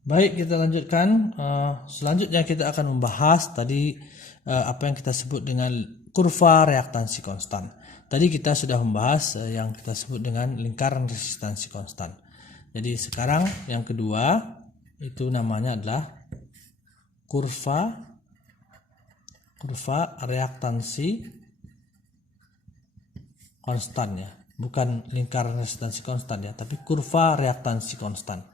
Baik, kita lanjutkan. Selanjutnya kita akan membahas tadi apa yang kita sebut dengan kurva reaktansi konstan. Tadi kita sudah membahas yang kita sebut dengan lingkaran resistansi konstan. Jadi sekarang yang kedua itu namanya adalah kurva reaktansi konstan ya. Bukan lingkaran resistansi konstan ya, tapi kurva reaktansi konstan.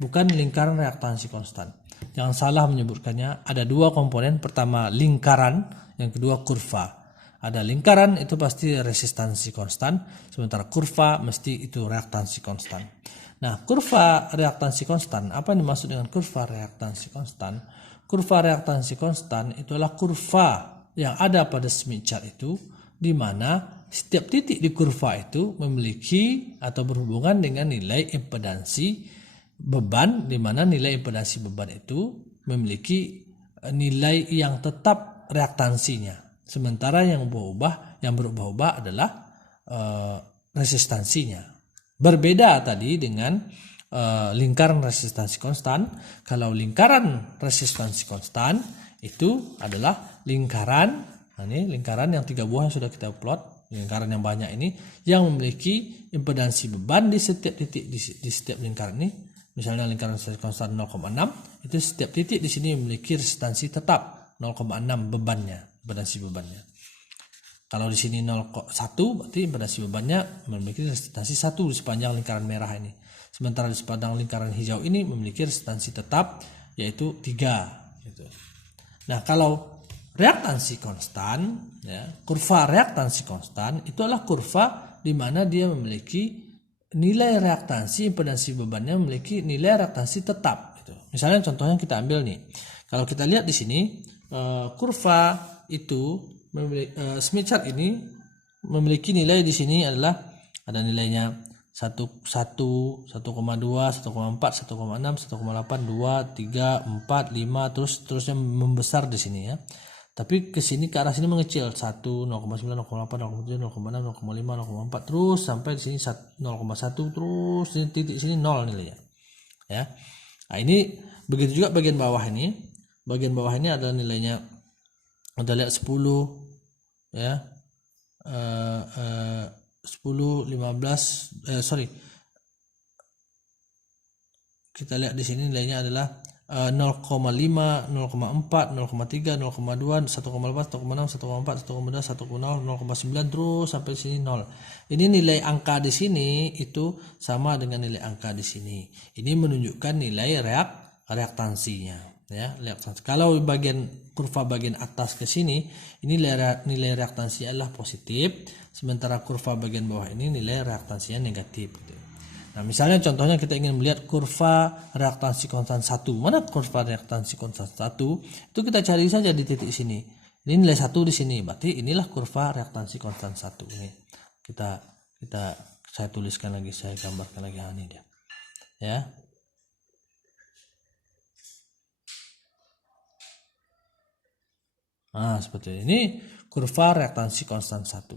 Bukan lingkaran reaktansi konstan. Jangan salah menyebutkannya. Ada dua komponen. Pertama lingkaran, yang kedua kurva. Ada lingkaran itu pasti resistansi konstan, sementara kurva mesti itu reaktansi konstan. Nah, kurva reaktansi konstan, apa yang dimaksud dengan kurva reaktansi konstan? Kurva reaktansi konstan itu adalah kurva yang ada pada Smith chart itu, di mana setiap titik di kurva itu memiliki atau berhubungan dengan nilai impedansi beban, di mana nilai impedansi beban itu memiliki nilai yang tetap reaktansinya, sementara yang berubah-ubah adalah resistansinya. Berbeda tadi dengan lingkaran resistansi konstan. Kalau lingkaran resistansi konstan itu adalah lingkaran, nah ini lingkaran yang 3 buah yang sudah kita plot, lingkaran yang banyak ini yang memiliki impedansi beban di setiap titik di setiap lingkaran ini. Misalnya lingkaran resistansi konstan 0,6, itu setiap titik di sini memiliki resistansi tetap 0,6 bebannya, impedansi bebannya. Kalau di sini 0,1 berarti impedansi bebannya memiliki resistansi 1 di sepanjang lingkaran merah ini. Sementara di sepanjang lingkaran hijau ini memiliki resistansi tetap yaitu 3 gitu. Nah, kalau reaktansi konstan ya, kurva reaktansi konstan itu adalah kurva di mana dia memiliki nilai reaktansi, impedansi bebannya memiliki nilai reaktansi tetap gitu. Misalnya contohnya kita ambil nih. Kalau kita lihat di sini kurva itu Smith chart ini memiliki nilai di sini adalah ada nilainya 1, 1, 1,2, 1,4, 1,6, 1,8, 2, 3, 4, 5 terusnya membesar di sini ya. Tapi ke sini ke arah sini mengecil 1, 0,9, 0,8, 0,7, 0,6, 0,5, 0,4 terus sampai di sini 0,1 terus di titik sini 0 nilainya. Ya. Nah, ini begitu juga bagian bawah ini. Bagian bawah ini adalah nilainya udah lihat 10 ya. 10, 15 kita lihat di sini nilainya adalah 0,5, 0,4, 0,3, 0,2, 1,8, 1,6, 1,4, 1,2, 1,2, 1,0, 0,9 terus sampai sini 0. Ini nilai angka di sini itu sama dengan nilai angka di sini. Ini menunjukkan nilai reaktansinya ya, reaktansi. Kalau bagian kurva bagian atas ke sini ini nilai reaktansi adalah positif, sementara kurva bagian bawah ini nilai reaktansinya negatif gitu. Nah, misalnya contohnya kita ingin melihat kurva reaktansi konstan 1. Mana kurva reaktansi konstan 1? Itu kita cari saja di titik sini. Ini nilai 1 di sini. Berarti inilah kurva reaktansi konstan 1 ini. Saya tuliskan lagi, saya gambarkan lagi ini dia. Ya. Nah, seperti ini kurva reaktansi konstan 1.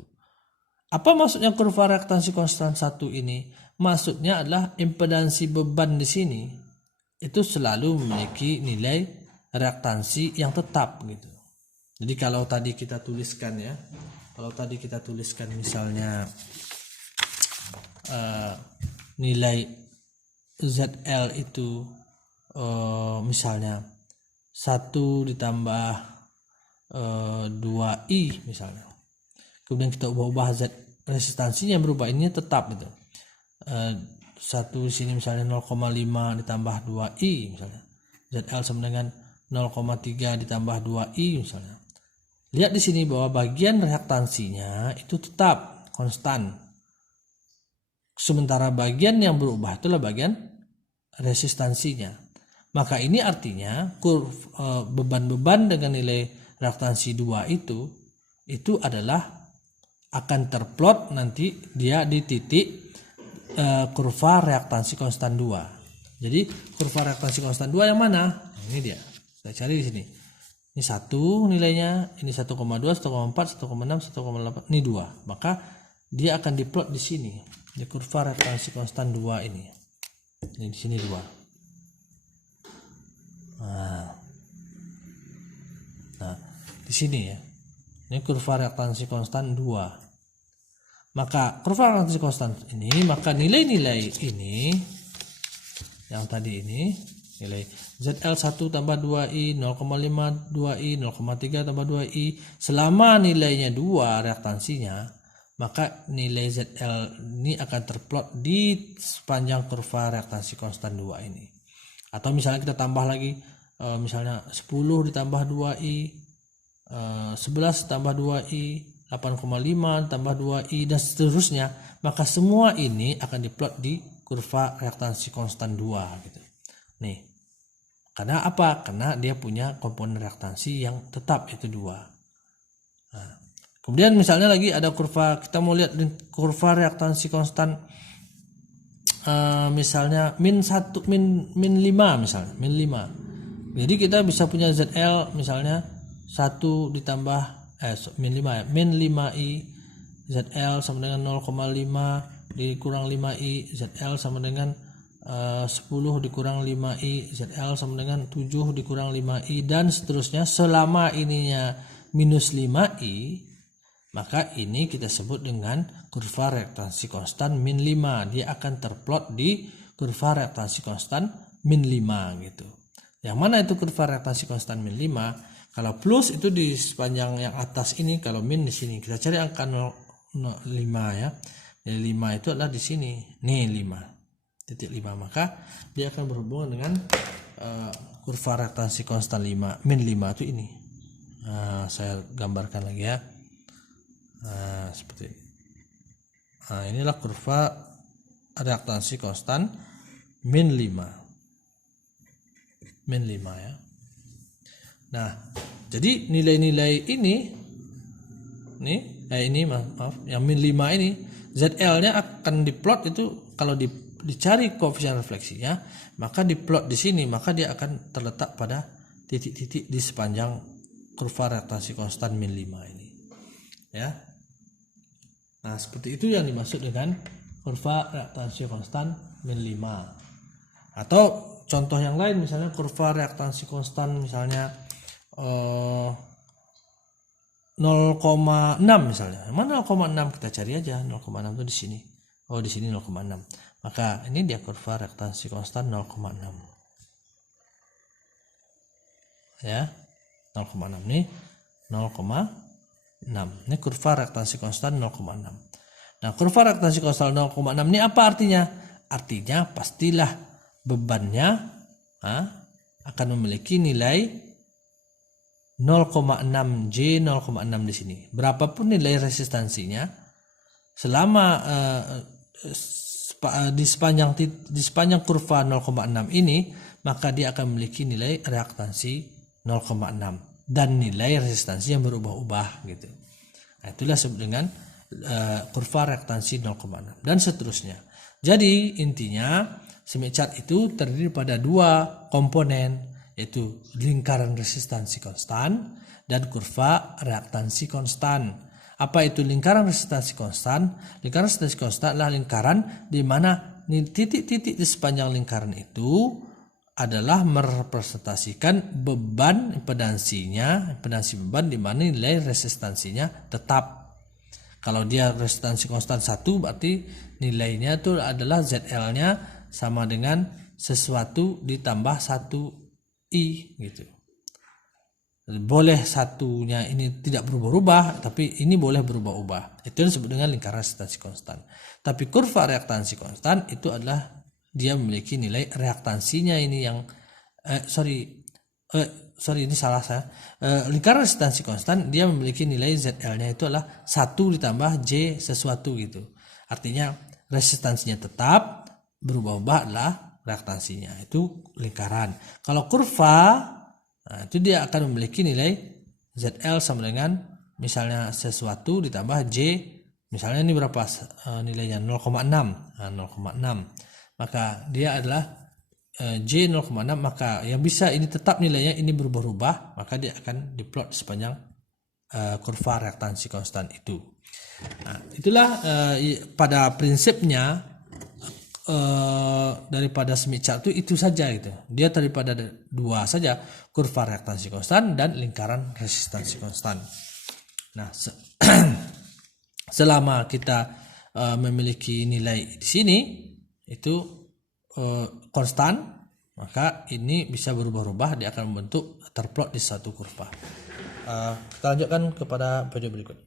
Apa maksudnya kurva reaktansi konstan 1 ini? Maksudnya adalah impedansi beban di sini itu selalu memiliki nilai reaktansi yang tetap gitu. Jadi kalau tadi kita tuliskan ya, misalnya nilai ZL itu misalnya 1 ditambah 2I misalnya. Kemudian kita ubah Z resistansinya berubah, ini tetap gitu. 1 di sini misalnya 0,5 ditambah 2I misalnya. ZL sama dengan 0,3 ditambah 2I misalnya. Lihat di sini bahwa bagian reaktansinya itu tetap konstan. Sementara bagian yang berubah itulah bagian resistansinya. Maka ini artinya beban-beban dengan nilai reaktansi 2 itu adalah akan terplot nanti dia di titik kurva reaktansi konstan 2. Jadi kurva reaktansi konstan 2 yang mana? Nah, ini dia. Saya cari di sini. Ini 1 nilainya, ini 1,2, 1,4, 1,6, 1,8, ini 2. Maka dia akan diplot di sini. Di kurva reaktansi konstan 2 ini. Ini di sini 2. di sini ya. Ini kurva reaktansi konstan 2. Maka kurva reaktansi konstan ini, maka nilai-nilai ini yang tadi ini, nilai ZL1 tambah 2I, 0,5 2I, 0,3 tambah 2I, selama nilainya 2 reaktansinya, maka nilai ZL ini akan terplot di sepanjang kurva reaktansi konstan 2 ini. Atau misalnya kita tambah lagi, misalnya 10 ditambah 2I, 11 tambah 2I, 8,5 tambah 2I, dan seterusnya. Maka semua ini akan diplot di kurva reaktansi konstan 2 gitu. Nih. Karena apa? Karena dia punya komponen reaktansi yang tetap, yaitu 2. Nah, kemudian misalnya lagi ada kurva, kita mau lihat kurva reaktansi konstan misalnya min 1 min 5 misalnya, min 5. Jadi kita bisa punya ZL misalnya 1 ditambah min 5 ya, min 5I, ZL sama dengan 0,5 dikurang 5I, ZL sama dengan 10 dikurang 5I, ZL sama dengan 7 dikurang 5I, dan seterusnya. Selama ininya minus 5I, maka ini kita sebut dengan kurva reaktansi konstan min 5. Dia akan terplot di kurva reaktansi konstan min 5 gitu. Yang mana itu kurva reaktansi konstan min 5? Kalau plus itu di sepanjang yang atas ini, kalau min di sini. Kita cari angka 5 ya. Nilai 5 itu adalah di sini. Nih 5.5, maka dia akan berhubungan dengan kurva reaktansi konstan 5 min 5 itu ini. Saya gambarkan lagi ya. Seperti ini. Inilah kurva reaktansi konstan min 5. Min 5 ya. Nah, jadi nilai-nilai ini maaf, yang min 5 ini, ZL-nya akan diplot itu kalau dicari koefisien refleksinya, maka diplot di sini, maka dia akan terletak pada titik-titik di sepanjang kurva reaktansi konstan min 5 ini. Ya. Nah, seperti itu yang dimaksud dengan kurva reaktansi konstan min 5. Atau contoh yang lain, misalnya kurva reaktansi konstan misalnya 0,6 misalnya. Mana 0,6? Kita cari aja 0,6 itu di sini. Oh, di sini 0,6. Maka ini dia kurva reaktansi konstan 0,6. Ya. 0,6 nih 0,6. Ini kurva reaktansi konstan 0,6. Nah, kurva reaktansi konstan 0,6 ini apa artinya? Artinya pastilah bebannya akan memiliki nilai 0,6 J 0,6 di sini. Berapapun nilai resistansinya, selama di sepanjang kurva 0,6 ini, maka dia akan memiliki nilai reaktansi 0,6 dan nilai resistansi yang berubah-ubah gitu. Nah, itulah disebut dengan kurva reaktansi 0,6 dan seterusnya. Jadi intinya Schmidt chart itu terdiri pada 2 komponen, yaitu lingkaran resistansi konstan dan kurva reaktansi konstan. Apa itu lingkaran resistansi konstan? Lingkaran resistansi konstan adalah lingkaran di mana titik-titik di sepanjang lingkaran itu adalah merepresentasikan beban impedansi beban di mana nilai resistansinya tetap. Kalau dia resistansi konstan 1, berarti nilainya itu adalah ZL-nya sama dengan sesuatu ditambah 1 I gitu. Boleh satunya ini tidak berubah-ubah, tapi ini boleh berubah-ubah. Itu yang disebut dengan lingkaran resistansi konstan. Tapi kurva reaktansi konstan itu adalah dia memiliki nilai reaktansinya ini yang ini salah saya. Lingkaran resistansi konstan dia memiliki nilai ZL-nya itu adalah 1 ditambah J sesuatu gitu. Artinya resistansinya tetap, berubah-ubah adalah reaktansinya. Itu lingkaran. Kalau kurva, nah, itu dia akan memiliki nilai ZL sama dengan misalnya sesuatu ditambah J. Misalnya ini berapa nilainya? 0,6. Nah, 0,6. Maka dia adalah J 0,6. Maka yang bisa ini tetap nilainya, ini berubah-ubah, maka dia akan diplot sepanjang kurva reaktansi konstan itu. Nah, itulah pada prinsipnya daripada Smith chart itu saja gitu. Dia daripada dua saja, kurva reaktansi konstan dan lingkaran resistansi konstan. Nah, selama kita memiliki nilai di sini itu konstan, maka ini bisa berubah-ubah, dia akan membentuk terplot di satu kurva. Kita lanjutkan kepada video berikut.